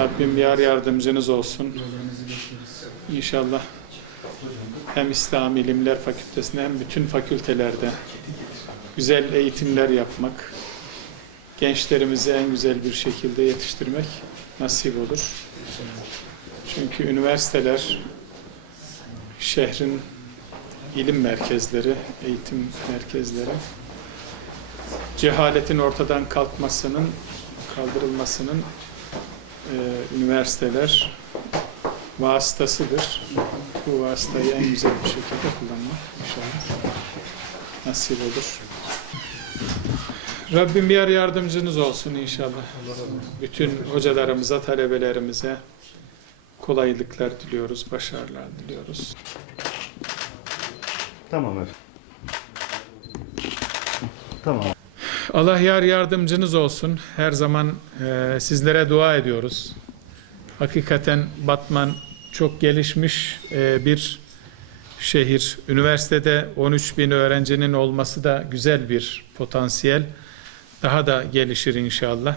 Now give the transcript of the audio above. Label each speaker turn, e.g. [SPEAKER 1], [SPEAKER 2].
[SPEAKER 1] Rabbim yar yardımcınız olsun. İnşallah hem İslam İlimler Fakültesi'nde hem bütün fakültelerde güzel eğitimler yapmak, gençlerimizi en güzel bir şekilde yetiştirmek nasip olur. Çünkü üniversiteler şehrin ilim merkezleri, eğitim merkezleri cehaletin ortadan kalkmasının, kaldırılmasının e, üniversiteler vasıtasıdır. Bu vasıtayı en güzel bir şekilde kullanmak inşallah nasip olur. Rabbim yar yardımcınız olsun inşallah. Bütün hocalarımıza, talebelerimize kolaylıklar diliyoruz, başarılar diliyoruz.
[SPEAKER 2] Tamam efendim. Tamam.
[SPEAKER 1] Allah yar yardımcınız olsun. Her zaman e, sizlere dua ediyoruz. Hakikaten Batman çok gelişmiş e, bir şehir. Üniversitede 13 bin öğrencinin olması da güzel bir potansiyel. Daha da gelişir inşallah.